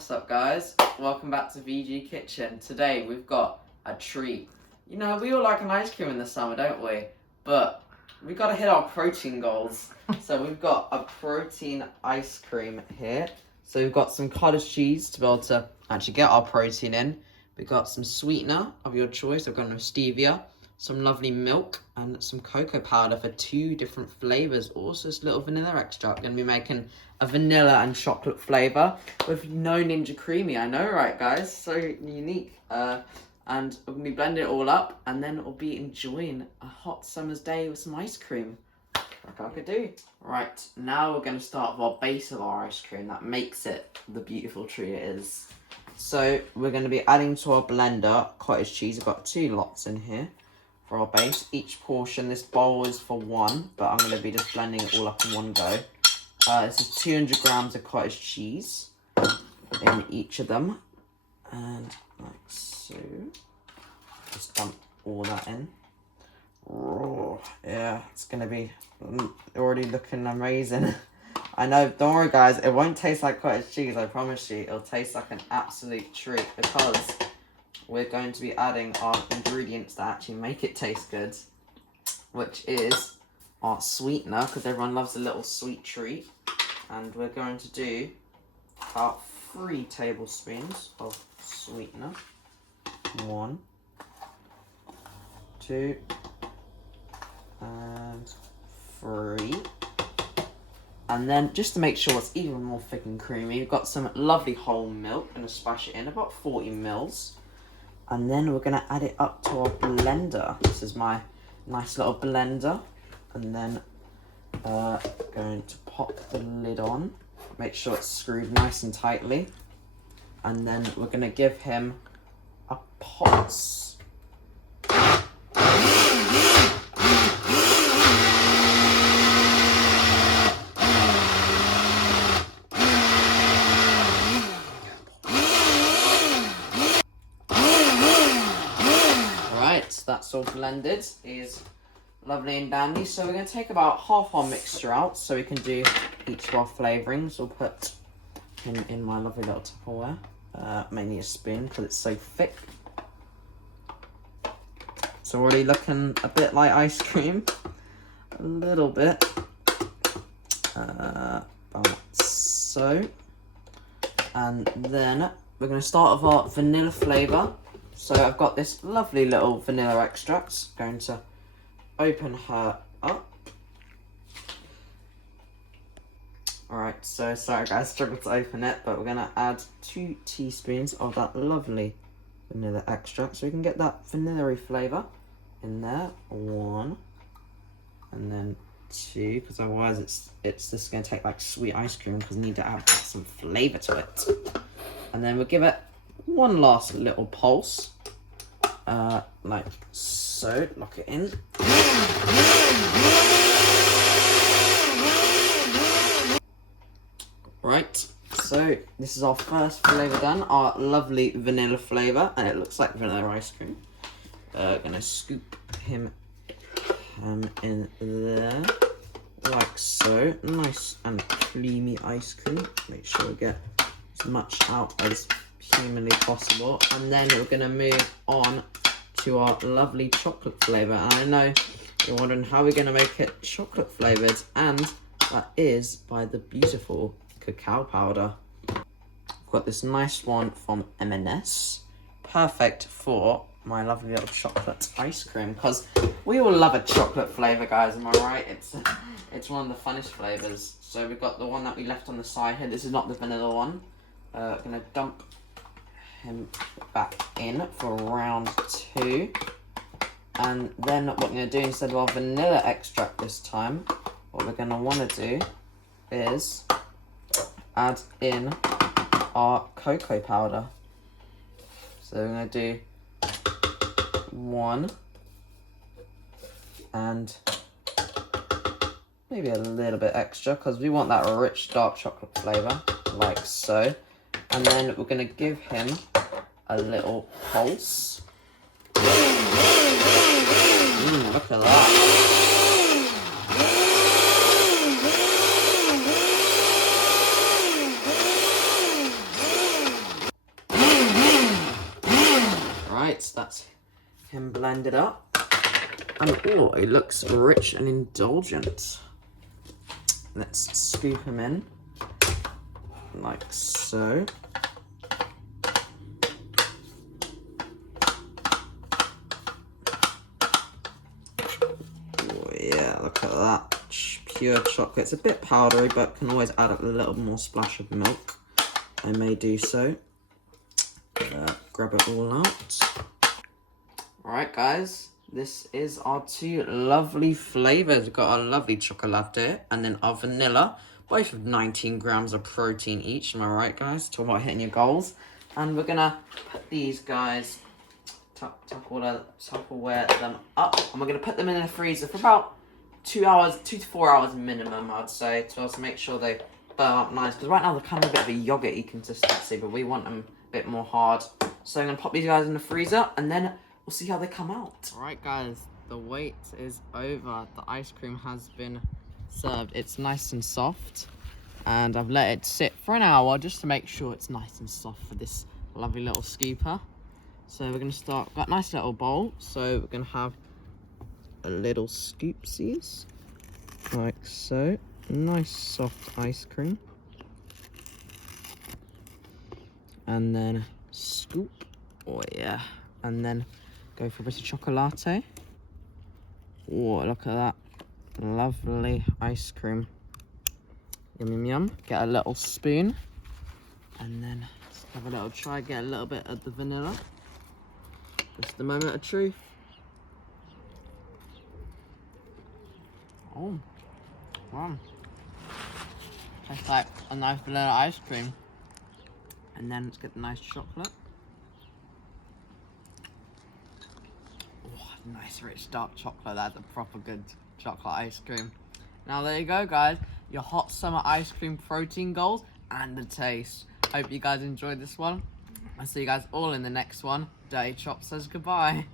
What's up, guys? Welcome back to VGKitchen. Today we've got a treat. You know, we all like an ice cream in the summer, don't we? But we got to hit our protein goals. So we've got a protein ice cream here. So we've got some cottage cheese to be able to actually get our protein in. We've got some sweetener of your choice. I've got no stevia, some lovely milk, and some cocoa powder for 2 different flavors. Also, this little vanilla extract. I'm going to be making a vanilla and chocolate flavor with no Ninja Creamy. I know, right, guys? So unique. And we're going to be blending it all up, and then we'll be enjoying a hot summer's day with some ice cream. Like I could do. Right, now we're going to start with our base of our ice cream that makes it the beautiful treat it is. So we're going to be adding to our blender cottage cheese. I've got 2 lots in here for our base. Each portion, this bowl is for 1, but I'm going to be just blending it all up in one go. This is 200 grams of cottage cheese in each of them. And like so. Just dump all that in. Oh, yeah, it's going to be already looking amazing. I know, don't worry guys, it won't taste like cottage cheese, I promise you. It'll taste like an absolute treat because we're going to be adding our ingredients that actually make it taste good, which is our sweetener, because everyone loves a little sweet treat. And we're going to do about 3 tablespoons of sweetener. 1, 2, and 3. And then, just to make sure it's even more thick and creamy, we've got some lovely whole milk. I'm going to splash it in, about 40 mils. And then we're going to add it up to our blender. This is my nice little blender. And then going to pop the lid on. Make sure it's screwed nice and tightly. And then we're going to give him a pulse. That's all blended, is lovely and dandy. So we're going to take about half our mixture out so we can do each of our flavourings. We'll put him in my lovely little Tupperware. Mainly a spoon because it's so thick. It's already looking a bit like ice cream. A little bit. About so. And then we're going to start with our vanilla flavour. So I've got this lovely little vanilla extract. Going to open her up. Alright, so sorry guys, struggled to open it, but we're going to add 2 teaspoons of that lovely vanilla extract so we can get that vanilla-y flavour in there. 1, and then 2, because otherwise it's just going to take like sweet ice cream because we need to add some flavour to it. And then we'll give it 1 last little pulse, like so. Lock it in. Right, so this is our first flavour done, our lovely vanilla flavour, and it looks like vanilla ice cream. Gonna scoop him in there, like so. Nice and creamy ice cream. Make sure we get as much out as humanly possible. And then we're going to move on to our lovely chocolate flavour. And I know you're wondering how we're going to make it chocolate flavoured, and that is by the beautiful cacao powder. I've got this nice one from M&S, perfect for my lovely little chocolate ice cream, because we all love a chocolate flavour, guys, am I right? It's one of the funnest flavours. So we've got the one that we left on the side here. This is not the vanilla one. Going to dump him back in for round 2. And then what we're going to do, instead of our vanilla extract this time, what we're going to want to do is add in our cocoa powder. So we're going to do 1 and maybe a little bit extra because we want that rich dark chocolate flavour, like so. And then we're going to give him a little pulse. Look at that. so that's him blended up. And oh, it looks rich and indulgent. Let's scoop him in, like so. Oh yeah, look at that. Pure chocolate. It's a bit powdery, but can always add a little more splash of milk. I may do so. Grab it all out. Alright guys, this is our two lovely flavours. We've got our lovely chocolate and then our vanilla. Both with 19 grams of protein each. Am I right, guys? Talk about hitting your goals. And we're gonna put these guys, Tupperware them up. And we're gonna put them in the freezer for about 2 hours, 2 to 4 hours minimum, I'd say, to also make sure they burn up nice. Because right now they're kind of a bit of a yogurty consistency, but we want them a bit more hard. So I'm gonna pop these guys in the freezer and then we'll see how they come out. Alright guys, the wait is over. The ice cream has been served. It's nice and soft. And I've let it sit for an hour just to make sure it's nice and soft for this lovely little scooper. So we're going to start, got a nice little bowl. So we're going to have a little scoopsies. Like so. Nice soft ice cream. And then scoop. Oh yeah. And then go for a bit of chocolate. Oh, look at that. Lovely ice cream. Yum, yum, yum. Get a little spoon. And then let's have a little try. Get a little bit of the vanilla. Just the moment of truth. Oh. Wow. Tastes like a nice vanilla ice cream. And then let's get the nice chocolate. Nice rich dark chocolate. That's a proper good chocolate ice cream. Now there you go guys, your hot summer ice cream protein goals and the taste. Hope you guys enjoyed this one. I'll see you guys all in the next one. Dirty Chop says goodbye.